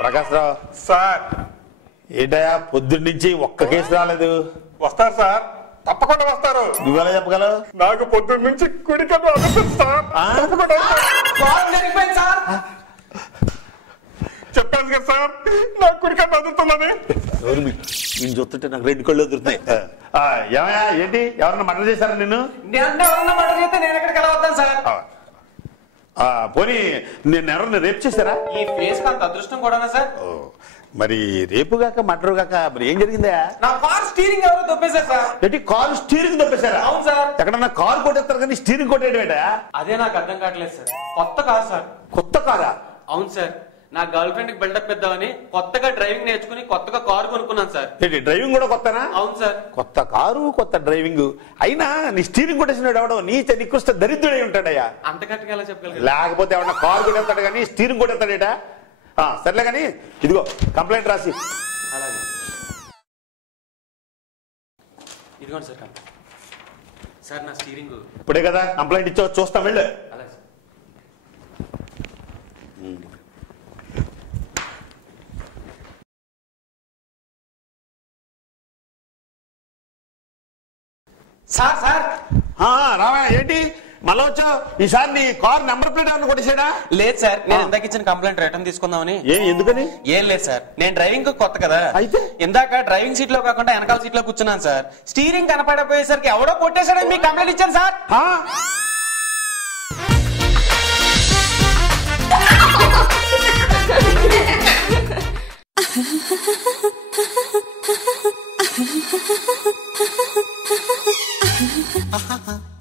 ప్రకాశ్ రావు sir ఏంటయ్యా పొద్దున్న నుంచి ఒక్క కేసు రాలేదు. వస్తారు సార్, తప్పకుండా వస్తారు. నువ్వెలా చెప్పగలవు? నాకు పొద్దున్న నుంచి కుడికన్ను అదుపుతుంది సార్. తప్పకుండా వస్తారు. చెప్పాను కదా సార్, నాకు కుడికన్ను అదుపుతున్నది. నేను చూస్తుంటే నాకు రెండు కళ్ళు వదులుతున్నాయి. ఏమయ్యా ఏంటి ఎవరన్నా మర్డర్ చేశారా నిన్ను? మర్డర్ చేస్తే నేను ఎక్కడికి ఎలా వస్తాను సార్? పోనీ నేను ఎవరన్నా రేపు చేశారా? ఈ ఫేస్ అంత అదృష్టం కూడా సార్. మరి రేపు కాక మర్డర్ కాక మరి ఏం జరిగిందా? నా కార్ స్టీరింగ్ ఎవరో దొబ్బేశారు సార్. ఏంటి కారు స్టీరింగ్ దొబ్బేశారా? అవును సార్. ఎక్కడన్నా కారు కొట్టేస్తారు కానీ స్టీరింగ్ కొట్టేయడం? అదే నాకు అర్థం కావట్లేదు సార్. కొత్త కార్ సార్. కొత్త కారా? అవును సార్. నా గర్ల్ ఫ్రెండ్ కి బిల్డప్ ఇద్దామని కొత్తగా డ్రైవింగ్ నేర్చుకుని కొత్తగా కారు కొనుక్కున్నాను సార్. ఏంటి డ్రైవింగ్ కూడా కొత్తనా? అవును సార్. కొత్త కారు కొత్త డ్రైవింగ్ అయినా నీ స్టీరింగ్ కొట్టేసినాడు ఎవడో నీచ నికృష్ట దరిద్రుడై ఉంటాడయ్యా. అంతకంటే ఎలా చెప్పగలరు? లేకపోతే ఎవడన్నా కారు కొట్టేస్తాడు కానీ స్టీరింగ్ కొట్టేస్తాడేట. సర్లే కానీ ఇదిగో కంప్లైంట్ రాసి. అలాగే ఇదిగోండి సార్ కంప్లైంట్. సార్ నా స్టీరింగ్ ఇప్పుడే కదా కంప్లైంట్ ఇచ్చావు, చూస్తాం వెళ్ళు. అలాగే సార్. సార్ సార్ రావా ఏంటి మళ్ళా వచ్చావు? ఈసారి నీ కార్ నెంబర్ ప్లేట్ ఏమన్నా కొట్టేసాడా? లేదు సార్, నేను ఇందాక ఇచ్చిన కంప్లైంట్ రిటర్న్ తీసుకుందామని. ఎందుకని? ఏం లేదు సార్, నేను డ్రైవింగ్ కొత్త కదా. అయితే ఇందాక డ్రైవింగ్ సీట్ లో కాకుండా వెనకాల సీట్ లో కూర్చున్నాను సార్. స్టీరింగ్ కనపడపోయేసరికి ఎవడో కొట్టేశాడని మీకు కంప్లైంట్ ఇచ్చాను సార్. Ha ha ha.